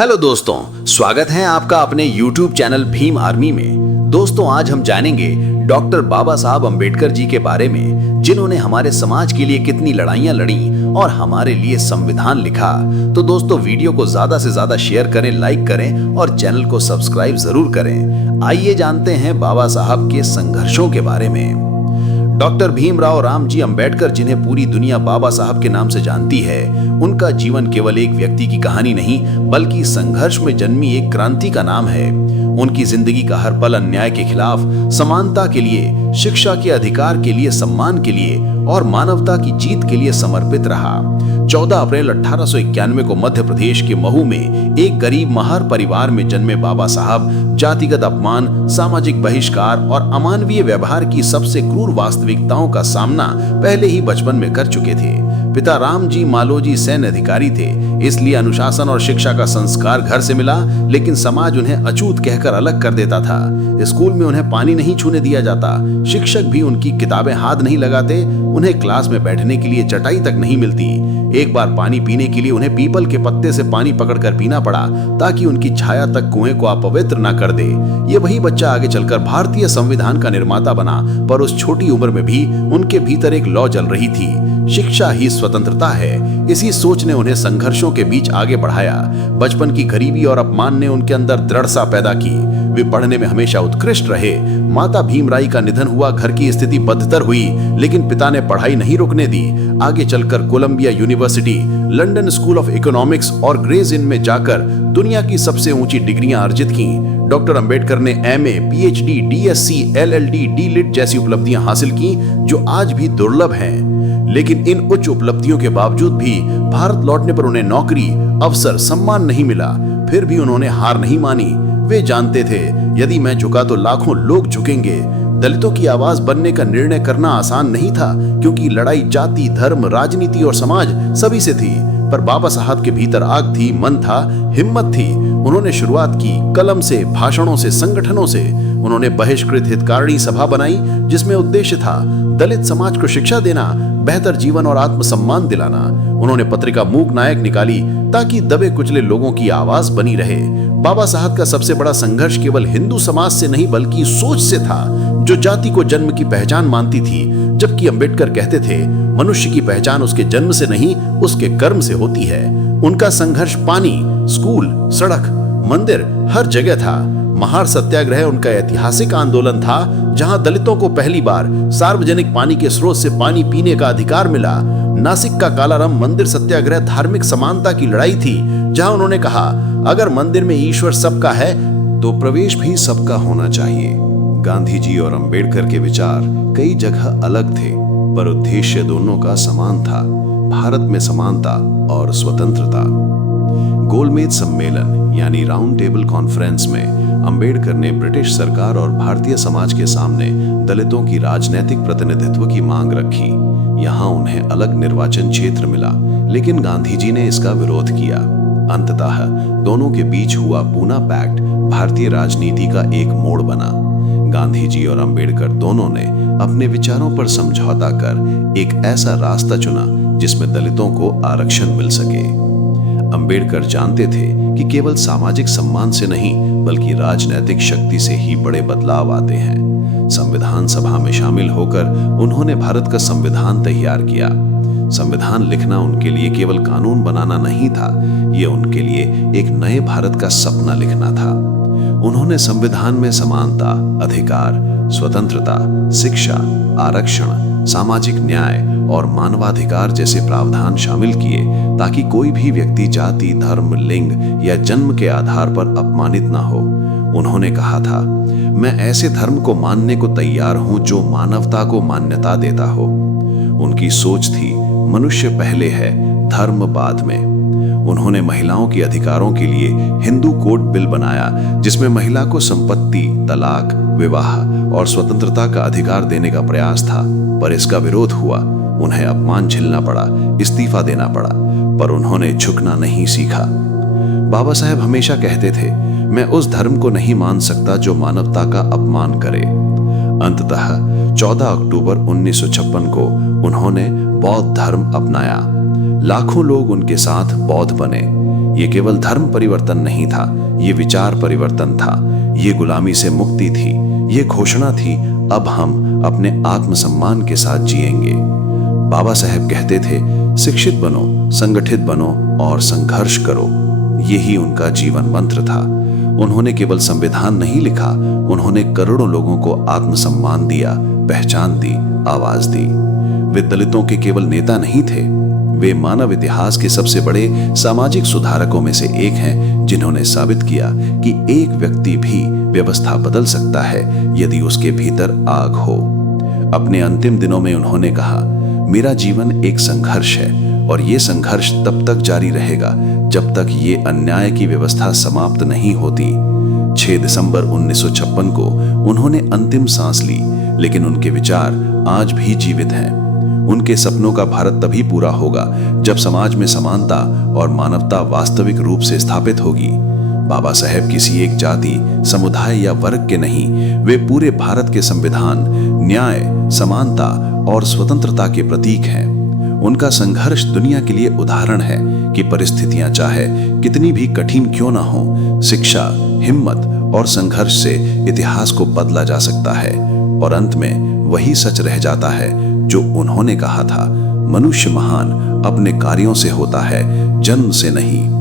Hello दोस्तों, स्वागत है आपका अपने YouTube चैनल भीम आर्मी में। दोस्तों, आज हम जानेंगे डॉक्टर बाबा साहब अम्बेडकर जी के बारे में, जिन्होंने हमारे समाज के लिए कितनी लड़ाइयां लड़ी और हमारे लिए संविधान लिखा। तो दोस्तों, वीडियो को ज्यादा से ज्यादा शेयर करें, लाइक करें और चैनल को सब्सक्राइब जरूर करें। आइए जानते हैं बाबा साहब के संघर्षों के बारे में। डॉक्टर भीमराव रामजी अंबेडकर, जिन्हें पूरी दुनिया बाबा साहब के नाम से जानती है, उनका जीवन केवल एक व्यक्ति की कहानी नहीं बल्कि संघर्ष में जन्मी एक क्रांति का नाम है। उनकी जिंदगी का हर पल अन्याय के खिलाफ, समानता के लिए, शिक्षा के अधिकार के लिए, सम्मान के लिए और मानवता की जीत के लिए समर्पित रहा। 14 अप्रैल 1891 को मध्य प्रदेश के महू में एक गरीब महार परिवार में जन्मे बाबा साहब जातिगत अपमान, सामाजिक बहिष्कार और अमानवीय व्यवहार की सबसे क्रूर वास्तविकताओं का सामना पहले ही बचपन में कर चुके थे। पिता रामजी मालोजी सैन्य अधिकारी थे, इसलिए अनुशासन और शिक्षा का संस्कार घर से मिला, लेकिन समाज उन्हें अछूत कहकर अलग कर देता था। स्कूल में उन्हें पानी नहीं छूने दिया जाता, शिक्षक भी उनकी किताबें हाथ नहीं लगाते, उन्हें क्लास में बैठने के लिए चटाई तक नहीं मिलती। एक बार पानी पीने के लिए उन्हें पीपल के पत्ते से पानी पकड़कर पीना पड़ा, ताकि उनकी छाया तक कुएं को अपवित्र न कर दे। ये वही बच्चा आगे चलकर भारतीय संविधान का निर्माता बना, पर उस छोटी उम्र में भी उनके भीतर एक लौ जल रही थी, शिक्षा ही स्वतंत्रता है। इसी सोच ने उन्हें संघर्षों के बीच आगे बढ़ाया। बचपन की गरीबी और अपमान ने उनके अंदर दृढ़ता पैदा की। वे पढ़ने में हमेशा उत्कृष्ट रहे। माता भीमराई का निधन हुआ, घर की स्थिति बदतर हुई, लेकिन पिता ने पढ़ाई नहीं रुकने दी। आगे चलकर Columbia University, London School of Economics और ग्रेज इन में जाकर दुनिया की सबसे ऊंची डिग्रियां अर्जित की। डॉक्टर अंबेडकर ने MA, PhD, DSc, LLD, DLitt जैसी उपलब्धियां हासिल की, जो आज भी दुर्लभ हैं। लेकिन इन उच्च उपलब्धियों के बावजूद भी भारत लौटने पर उन्हें नौकरी, अवसर, सम्मान नहीं मिला। फिर भी उन्होंने हार नहीं मानी। वे जानते थे, यदि मैं झुका तो लाखों लोग झुकेंगे। दलितों की आवाज बनने का निर्णय करना आसान नहीं था, क्योंकि लड़ाई जाति, धर्म, राजनीति और समाज सभी से थी। पर बाबा साहब के भीतर आग थी, मन था, हिम्मत थी। उन्होंने शुरुआत की कलम से, भाषणों से, संगठनों से। उन्होंने बहिष्कृत हितकारिणी सभा बनाई, जिसमें उद्देश्य था दलित समाज को शिक्षा देना, बेहतर जीवन और आत्मसम्मान दिलाना। उन्होंने पत्रिका मूक नायक निकाली, ताकि दबे कुचले लोगों की आवाज बनी रहे। बाबा साहब का सबसे बड़ा संघर्ष केवल हिंदू समाज से नहीं बल्कि सोच से था, जो जाति को जन्म की पहचान मानती थी, जबकि अंबेडकर कहते थे मनुष्य की पहचान उसके जन्म से नहीं, उसके कर्म से होती है। उनका संघर्ष पानी, स्कूल, सड़क, मंदिर, हर जगह था। महार सत्याग्रह उनका ऐतिहासिक आंदोलन था, जहां दलितों को पहली बार सार्वजनिक पानी के स्रोत से पानी पीने का अधिकार मिला। नासिक का कालाराम मंदिर सत्याग्रह धार्मिक समानता की लड़ाई थी, जहां उन्होंने कहा, अगर मंदिर में ईश्वर सबका है तो प्रवेश भी सबका होना चाहिए। गांधी जी और अंबेडकर के विचार कई जगह अलग थे, पर उद्देश्य दोनों का समान था, भारत में समानता और स्वतंत्रता। गोलमेज सम्मेलन यानी राउंड टेबल कॉन्फ्रेंस में अंबेडकर ने ब्रिटिश सरकार और भारतीय समाज के सामने दलितों की राजनीतिक प्रतिनिधित्व की मांग रखी। यहाँ उन्हें अलग निर्वाचन क्षेत्र मिला, लेकिन गांधी जी ने इसका विरोध किया। अंततः दोनों के बीच हुआ पूना पैक्ट भारतीय राजनीति का एक मोड़ बना। गांधी जी और अंबेडकर दोनों ने अपने विचारों पर समझौता कर एक ऐसा रास्ता चुना जिसमें दलितों को आरक्षण मिल सके। अंबेडकर जानते थे कि केवल सामाजिक सम्मान से नहीं बल्कि राजनीतिक शक्ति से ही बड़े बदलाव आते हैं। संविधान सभा में शामिल होकर उन्होंने भारत का संविधान तैयार किया। संविधान लिखना उनके लिए केवल कानून बनाना नहीं था, ये उनके लिए एक नए भारत का सपना लिखना था। उन्होंने संविधान में समानता, अधिकार, स्वतंत्रता, शिक्षा, आरक्षण, सामाजिक न्याय और मानवाधिकार जैसे प्रावधान शामिल किए, ताकि कोई भी व्यक्ति जाति, धर्म, लिंग या जन्म के आधार पर अपमानित ना हो। उन्होंने कहा था, मैं ऐसे धर्म को मानने को तैयार हूं जो मानवता को मान्यता देता हो। उनकी सोच थी, मनुष्य पहले है, धर्म बाद में। उन्होंने महिलाओं के अधिकारों के लिए हिंदू कोड बिल बनाया, जिसमें महिला को संपत्ति, तलाक, विवाह और स्वतंत्रता का अधिकार देने का प्रयास था, पर इसका विरोध हुआ। उन्हें अपमान झेलना पड़ा, इस्तीफा देना पड़ा, पर उन्होंने झुकना नहीं सीखा। बाबा साहब हमेशा कहते थे, मैं उस धर्म को नहीं मान सकता जो मानवता का अपमान करे। अंततः 14 अक्टूबर 1956 को उन्होंने बौद्ध धर्म अपनाया। लाखों लोग उनके साथ बौद्ध बने। ये केवल धर्म परिवर्तन नहीं था, ये विचार परिवर्तन था, ये गुलामी से मुक्ति थी, ये घोषणा थी, अब हम अपने आत्मसम्मान के साथ जिएंगे। बाबा साहेब कहते थे, शिक्षित बनो, संगठित बनो और संघर्ष करो। यही उनका जीवन मंत्र था। उन्होंने केवल संविधान नहीं लिखा, उन्होंने करोड़ों लोगों को आत्मसम्मान दिया, पहचान दी, आवाज दी। वे दलितों के केवल नेता नहीं थे, वे मानव इतिहास के सबसे बड़े सामाजिक सुधारकों में से एक हैं, जिन्होंने साबित किया कि एक व्यक्ति भी व्यवस्था बदल सकता है यदि उसके भीतर आग हो। अपने अंतिम दिनों में उन्होंने कहा, मेरा जीवन एक संघर्ष है और ये संघर्ष तब तक जारी रहेगा जब तक ये अन्याय की व्यवस्था समाप्त नहीं होती। 6 दिसंबर 1956 को उन्होंने अंतिम सांस ली, लेकिन उनके विचार आज भी जीवित हैं। उनके सपनों का भारत तभी पूरा होगा जब समाज में समानता और मानवता वास्तविक रूप से स्थापित होगी। बाबा साहेब किसी एक जाति, समुदाय या वर्ग के नहीं, वे पूरे भारत के संविधान, न्याय, समानता और स्वतंत्रता के प्रतीक हैं। उनका संघर्ष दुनिया के लिए उदाहरण है कि परिस्थितियां चाहे कितनी भी कठिन क्यों ना हो, शिक्षा, हिम्मत और संघर्ष से इतिहास को बदला जा सकता है। और अंत में वही सच रह जाता है जो उन्होंने कहा था, मनुष्य महान अपने कार्यों से होता है, जन्म से नहीं।